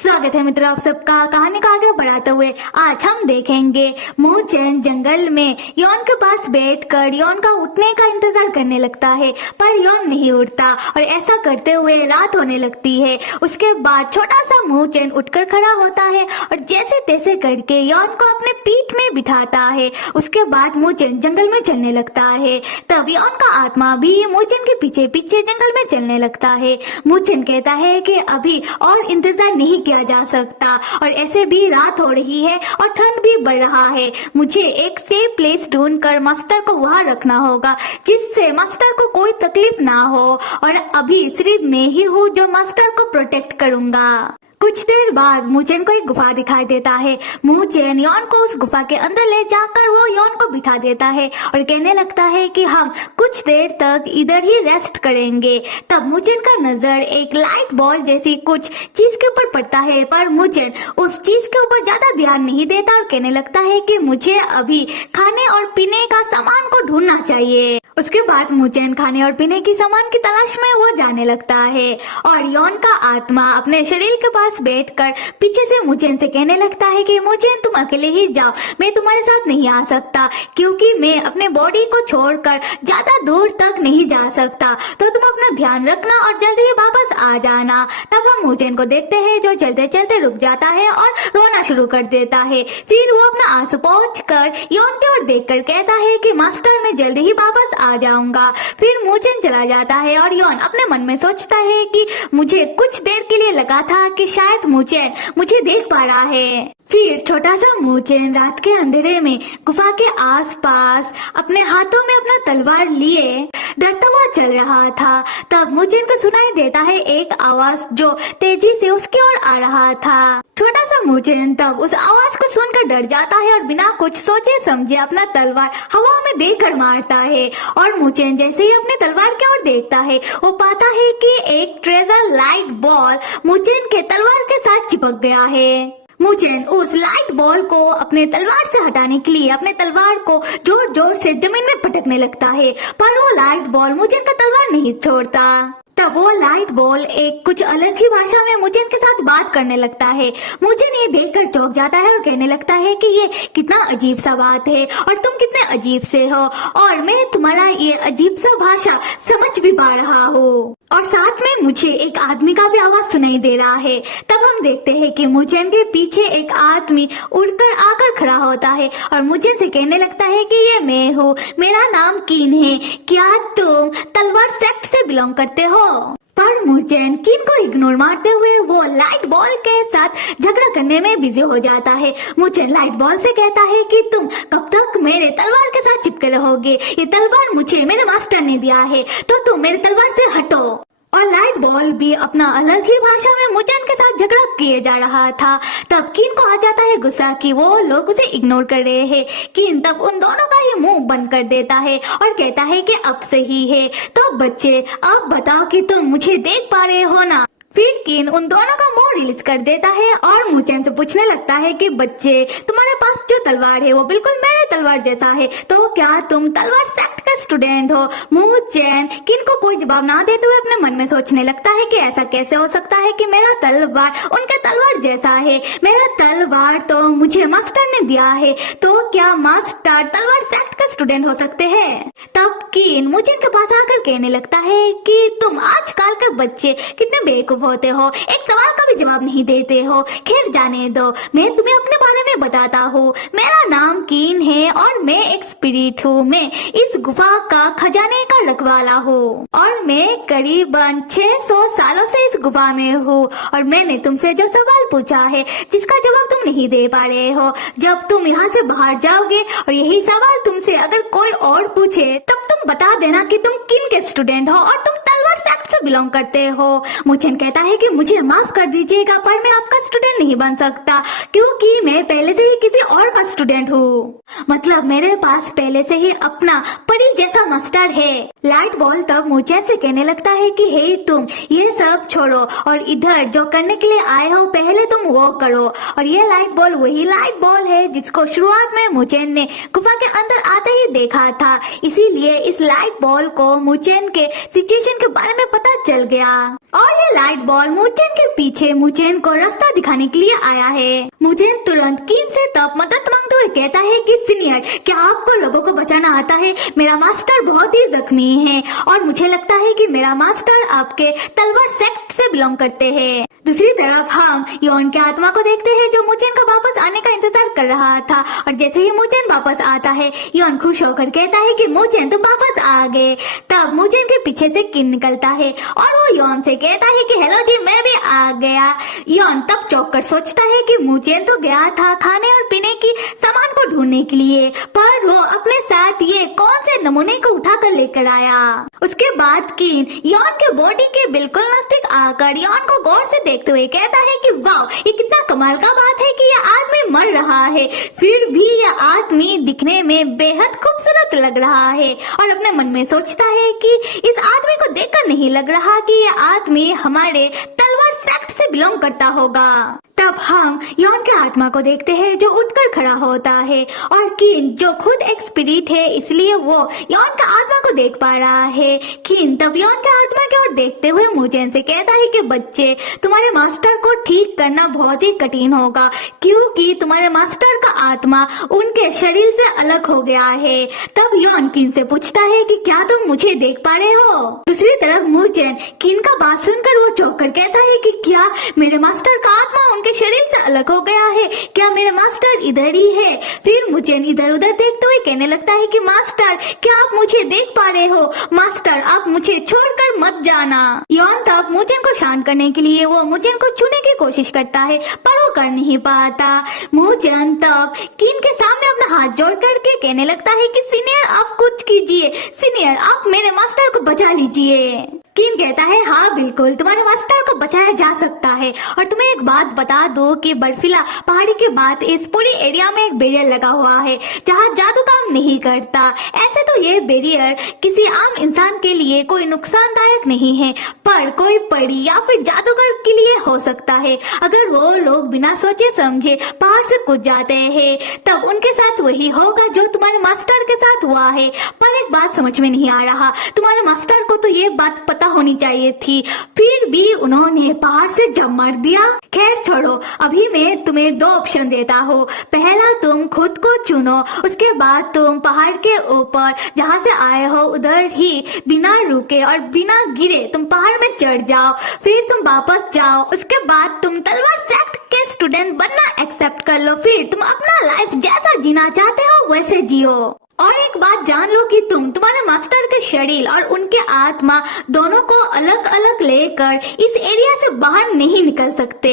स्वागत है मित्रों आप सबका कहानी का आगे बढ़ाते हुए आज हम देखेंगे मूचेन जंगल में यॉन के पास बैठकर यॉन का उठने का इंतजार करने लगता है, पर यॉन नहीं उठता और ऐसा करते हुए रात होने लगती है। उसके बाद छोटा सा मूचेन उठकर खड़ा होता है और जैसे तैसे करके यॉन को अपने पीठ में बिठाता है। उसके बाद मूचेन जंगल में चलने लगता है। तब यॉन का आत्मा भी मूचेन के पीछे पीछे जंगल में चलने लगता है। मूचेन कहता है कि अभी और इंतजार नहीं किया जा सकता और ऐसे भी रात हो रही है और ठंड भी बढ़ रहा है। मुझे एक सेफ प्लेस ढूंढकर मास्टर को वहां रखना होगा जिससे मास्टर को कोई तकलीफ ना हो, और अभी सिर्फ मैं ही हूँ जो मास्टर को प्रोटेक्ट करूंगा। कुछ देर बाद मूचेन को एक गुफा दिखाई देता है। मूचेन यॉन को उस गुफा के अंदर ले जाकर वो यॉन को बिठा देता है और कहने लगता है कि हम कुछ देर तक इधर ही रेस्ट करेंगे। तब मूचेन का नजर एक लाइट बॉल जैसी कुछ चीज के ऊपर पड़ता है, पर मूचेन उस चीज के ऊपर ज्यादा ध्यान नहीं देता और कहने लगता है कि मुझे अभी खाने और पीने का सामान को ढूंढना चाहिए। उसके बाद मूचेन खाने और पीने की सामान की तलाश में वो जाने लगता है और यॉन का आत्मा अपने शरीर के पास बैठकर पीछे से मूचेन से कहने लगता है कि मूचेन तुम अकेले ही जाओ, मैं तुम्हारे साथ नहीं आ सकता क्योंकि मैं अपने बॉडी को छोड़कर ज्यादा दूर तक नहीं जा सकता, तो तुम अपना ध्यान रखना और जल्दी ही वापस आ जाना। तब हम मूचेन को देखते हैं जो चलते चलते रुक जाता है और रोना शुरू कर देता है। फिर वो अपना आंसू पोंछकर यॉन की ओर देखकर कहता है कि मास्टर मैं जल्दी ही वापस आ जाऊंगा। फिर मूचेन चला जाता है और यॉन अपने मन में सोचता है कि मुझे कुछ देर के लिए लगा था कि शायद मूचेन मुझे देख पा रहा है। फिर छोटा सा मूचेन रात के अंधेरे में गुफा के आसपास अपने हाथों में अपना तलवार लिए डरता हुआ चल रहा था। तब मूचेन को सुनाई देता है एक आवाज जो तेजी से उसकी ओर आ रहा था। छोटा सा मूचेन तब उस आवाज को सुनकर डर जाता है और बिना कुछ सोचे समझे अपना तलवार हवा में देकर मारता है। और मूचेन जैसे ही अपने तलवार की ओर देखता है वो पाता है कि एक ट्रेजर लाइट बॉल मूचेन के तलवार के साथ चिपक गया है। मूचेन उस लाइट बॉल को अपने तलवार से हटाने के लिए अपने तलवार को जोर जोर से जमीन में पटकने लगता है, पर वो लाइट बॉल मूचेन का तलवार नहीं छोड़ता। तब वो लाइट बॉल एक कुछ अलग ही भाषा में मूचेन के साथ बात करने लगता है। मूचेन ये देखकर चौंक जाता है और कहने लगता है कि ये कितना अजीब सा बात है और तुम कितने अजीब से हो, और मैं तुम्हारा ये अजीब सा भाषा समझ भी पा रहा हूँ, और साथ में मुझे एक आदमी का भी आवाज सुनाई दे रहा है। तब हम देखते हैं कि मूचेन के पीछे एक आदमी उड़कर आकर खड़ा होता है और मूचेन से कहने लगता है कि ये मैं हूँ, मेरा नाम कीन है, क्या तुम तलवार सेक्ट से बिलोंग करते हो? पर मूचेन कीन को इग्नोर मारते हुए वो लाइट बॉल के साथ झगड़ा करने में बिजी हो जाता है। मूचेन लाइट बॉल से कहता है कि तुम कब तक मेरे तलवार के साथ चिपके रहोगे? ये तलवार मुझे मेरे मास्टर ने दिया है, तो तुम मेरे तलवार से हटो। और लाइट बॉल भी अपना अलग ही भाषा में मूचेन के साथ झगड़ा किए जा रहा था। तब कीन को आ जाता है गुस्सा कि वो लोग उसे इग्नोर कर रहे हैं। कीन तब उन दोनों का ही मुंह बंद कर देता है और कहता है कि अब सही है, तो बच्चे अब बताओ कि तुम मुझे देख पा रहे हो ना? फिर कीन उन दोनों का मुंह रिलीज कर देता है और मूचेन से पूछने लगता है कि बच्चे तुम्हारे पास जो तलवार है वो बिल्कुल मेरे तलवार जैसा है, तो क्या तुम तलवार सेक्ट का स्टूडेंट हो? मूचेन कीन को कोई जवाब ना देते हुए अपने मन में सोचने लगता है कि ऐसा कैसे हो सकता है कि मेरा तलवार उनके तलवार जैसा है? मेरा तलवार तो मुझे मास्टर ने दिया है, तो क्या मास्टर तलवार सेक्ट का स्टूडेंट हो सकते हैं? तब कीन मूचेन के पास आकर कहने लगता है कि तुम आजकल के बच्चे कितने बेवकूफ होते हो, एक सवाल का भी जवाब नहीं देते हो। खैर जाने दो, मैं तुम्हें अपने बारे में बताता हूँ। मेरा नाम कीन है और मैं एक स्पिरिट हूँ। मैं इस गुफा का खजाने का रखवाला हूँ और मैं करीबन 600 सालों से इस गुफा में हूँ, और मैंने तुमसे जो सवाल पूछा है जिसका जवाब तुम नहीं दे पा रहे हो, जब तुम यहाँ से बाहर जाओगे और यही सवाल तुमसे अगर कोई और पूछे तब तुम बता देना कि तुम किन के स्टूडेंट हो और तुम तलवार सेक्ट से बिलोंग करते हो। मूचेन कहता है कि मुझे माफ कर दीजिएगा, पर मैं आपका स्टूडेंट नहीं बन सकता क्योंकि मैं पहले से ही किसी और का स्टूडेंट हूँ। मतलब मेरे पास पहले से ही अपना परी जैसा मास्टर है। लाइट बॉल तब मूचेन से कहने लगता है कि हे तुम ये सब छोड़ो और इधर जो करने के लिए आए हो पहले तुम वो करो। और ये लाइट बॉल वही लाइट बॉल है जिसको शुरुआत में मूचेन ने गुफा के अंदर आते ही देखा था, इसीलिए इस लाइट बॉल को मूचेन के सिचुएशन के बारे में पता चल गया और ये लाइट बॉल मुचेन के पीछे मुचेन को रास्ता दिखाने के लिए आया है। मुचेन तुरंत किन से तब मदद मांगते हुए कहता है कि सीनियर, क्या आपको लोगों को बचाना आता है? मेरा मास्टर बहुत ही जख्मी है और मुझे लगता है कि मेरा मास्टर आपके तलवार सेक्ट से बिलोंग करते हैं। दूसरी तरफ हम योन के आत्मा को देखते हैं जो मुचेन का वापस आने का इंतजार कर रहा था और जैसे ही मुचेन वापस आता है योन खुश होकर कहता है कि मुचेन तुम वापस आ गए। तब मुचेन के पीछे से किन निकलता है और वो योन से कहता है कि हेलो जी, मैं भी आ गया। योन तब चौंक कर सोचता है कि मुचेन तो गया था खाने और पीने की सामान को ढूंढने के लिए, पर वो अपने साथ ये कौन से नमूने को उठा कर लेकर आया। उसके बाद किन योन के बॉडी के बिल्कुल नजदीक आकर योन को गौर से देखते हुए कहता है कि वाह, ये कितना कमाल का बात है कि ये आदमी मर रहा है, फिर भी यह आदमी दिखने में बेहद खूबसूरत लग रहा है। और अपने मन में सोचता है कि इस आदमी को देखकर नहीं लग रहा कि यह आदमी हमारे तलवार सेक्ट से बिलोंग करता होगा। तब हम योन के आत्मा को देखते हैं जो उठकर खड़ा होता है और किन जो खुद एक स्पिरिट है इसलिए वो योन का आत्मा को देख पा रहा है। किन तब योन के आत्मा की ओर देखते हुए मुचेन से कहता है कि बच्चे, तुम्हारे मास्टर को ठीक करना बहुत ही कठिन होगा क्योंकि तुम्हारे मास्टर का आत्मा उनके शरीर से अलग हो गया है। तब योन किन से पूछता है कि क्या तुम मुझे देख पा रहे हो? दूसरी तरफ मुचेन किन का बात सुनकर वो चौंक कर कहता है कि क्या मेरे मास्टर का आत्मा उनके शरीर से अलग हो गया है? क्या मेरा मास्टर इधर ही है? फिर मुचेन इधर उधर देखते हुए कहने लगता है कि मास्टर, क्या आप मुझे देख पा रहे हो? मास्टर, आप मुझे छोड़कर मत जाना। योन तब मुचेन को शांत करने के लिए वो मुचेन को छूने की कोशिश करता है पर वो कर नहीं पाता। मुचेन तब किन के सामने अपना हाथ जोड़ करके कहने लगता है कि सीनियर, आप कुछ कीजिए। सीनियर, आप मेरे मास्टर को बचा लीजिए। किन कहता है हाँ बिल्कुल, तुम्हारे मास्टर को बचाया जा सकता है। और तुम्हें एक बात बता दो कि बर्फीला पहाड़ी के बाद इस पूरी एरिया में एक बैरियर लगा हुआ है जहाँ जादू काम नहीं करता। ऐसे तो ये बैरियर किसी आम इंसान के लिए कोई नुकसानदायक नहीं है, पर कोई परी या फिर जादूगर के लिए हो सकता है। अगर वो लोग बिना सोचे समझे पहाड़ से कूद जाते हैं तब उनके साथ वही होगा जो तुम्हारे मास्टर के साथ हुआ है। पर एक बात समझ में नहीं आ रहा, तुम्हारे मास्टर को तो ये बात पता होनी चाहिए थी, फिर भी उन्होंने पहाड़ से जंप मार दिया। खैर छोड़ो, अभी मैं तुम्हें दो ऑप्शन देता हूँ। पहला, तुम खुद को चुनो, उसके बाद तुम पहाड़ के ऊपर जहाँ से आए हो उधर ही बिना रुके और बिना गिरे तुम पहाड़ में चढ़ जाओ, फिर तुम वापस जाओ। उसके बाद तुम तलवार सेक्ट के स्टूडेंट बनना एक्सेप्ट कर लो, फिर तुम अपना लाइफ जैसा जीना चाहते हो वैसे जियो। और एक बात जान लो कि तुम तुम्हारे मास्टर के शरीर और उनके आत्मा दोनों को अलग अलग लेकर इस एरिया से बाहर नहीं निकल सकते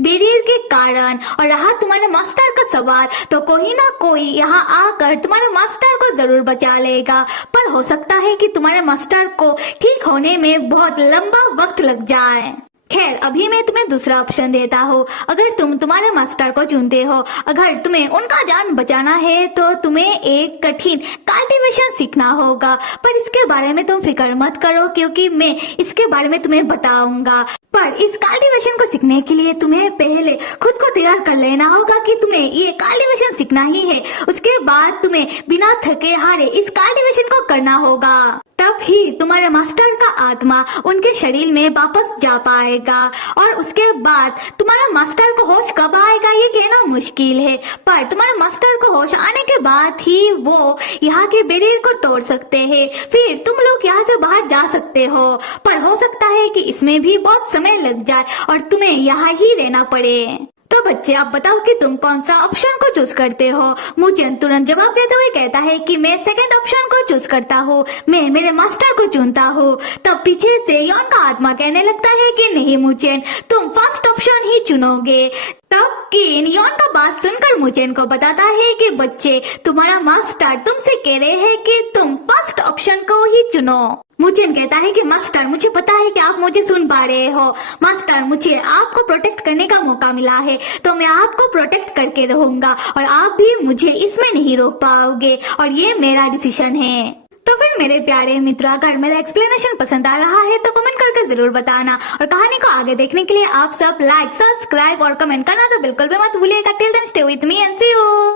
बैरियर के कारण। और रहा तुम्हारे मास्टर का सवाल, तो कोई ना कोई यहाँ आकर तुम्हारे मास्टर को जरूर बचा लेगा, पर हो सकता है कि तुम्हारे मास्टर को ठीक होने में बहुत लंबा वक्त लग जाए। खैर, अभी मैं तुम्हें दूसरा ऑप्शन देता हूँ। अगर तुम तुम्हारे मास्टर को चुनते हो, अगर तुम्हें उनका जान बचाना है तो तुम्हें एक कठिन कल्टीवेशन सीखना होगा, पर इसके बारे में तुम फिक्र मत करो क्योंकि मैं इसके बारे में तुम्हें बताऊंगा। पर इस कल्टीवेशन को सीखने के लिए तुम्हें पहले खुद को तैयार कर लेना होगा कि तुम्हें ये कल्टीवेशन सीखना ही है। उसके बाद तुम्हें बिना थके हारे इस कल्टीवेशन को करना होगा, तब ही तुम्हारे मास्टर का आत्मा उनके शरीर में वापस जा पाएगा। और उसके बाद तुम्हारा मास्टर को होश कब आएगा ये कहना मुश्किल है, पर तुम्हारे मास्टर को होश आने के बाद ही वो यहाँ के बैरियर को तोड़ सकते हैं, फिर तुम लोग यहाँ से बाहर जा सकते हो। पर हो सकता है कि इसमें भी बहुत समय लग जाए और तुम्हें यहाँ ही रहना पड़े। तो बच्चे, आप बताओ कि तुम कौन सा ऑप्शन को चूज करते हो? मुचेन तुरंत जवाब देते हुए कहता है कि मैं सेकंड ऑप्शन को चूज करता हूँ, मैं मेरे मास्टर को चुनता हूँ। तब पीछे से योन का आत्मा कहने लगता है कि नहीं मुचेन, तुम फर्स्ट ऑप्शन ही चुनोगे। तब किन योन का बात सुनकर मुचेन को बताता है कि बच्चे, तुम्हारा मास्टर तुमसे कह रहे हैं कि तुम फर्स्ट ऑप्शन को ही चुनो। मुचेन कहता है कि मास्टर, मुझे पता है कि आप मुझे सुन पा रहे हो। मास्टर, मुझे आपको प्रोटेक्ट करने का मौका मिला है तो मैं आपको प्रोटेक्ट करके रहूंगा और आप भी मुझे इसमें नहीं रोक पाओगे और ये मेरा डिसीजन है। तो फिर मेरे प्यारे मित्रों, अगर मेरा एक्सप्लेनेशन पसंद आ रहा है तो कमेंट करके जरूर बताना और कहानी को आगे देखने के लिए आप सब लाइक, सब्सक्राइब और कमेंट करना तो बिल्कुल भी मत भूलिएगा। Till then stay with me and see you.